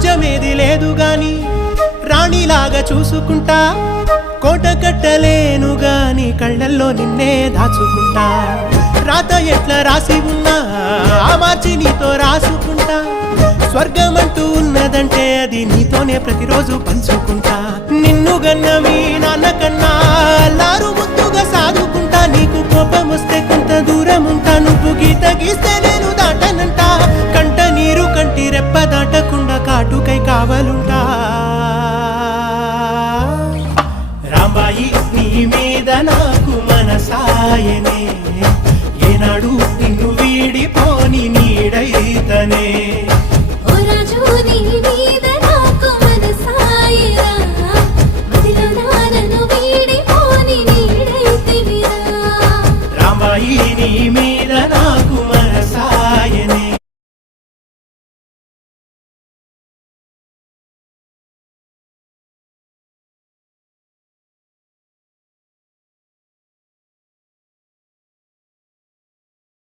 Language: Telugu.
రాజ్యమేది లేదు గాని రాణిలాగా చూసుకుంటా కోట కట్టలేను గాని కళ్ళల్లో నిన్నే దాచుకుంటా రాత ఎట్లా రాసి ఉన్నా ఆ మార్చి నీతో రాసుకుంటా స్వర్గమంటూ ఉన్నదంటే అది నీతోనే ప్రతిరోజు పంచుకుంటా నిన్ను గన్న మీ నాన్న కన్నా లారు ముద్దుగా సాదుకుంటా నీకు కోపం వస్తే కొంత దూరం ఉంటా నువ్వు గీత గీస్తే నేను దాటనంట కంట నీరు కంటి రెప్ప దాటకుండా కాటుకై కావలుంటా రాంబాయి నీ మీద నాకు మనసాయనే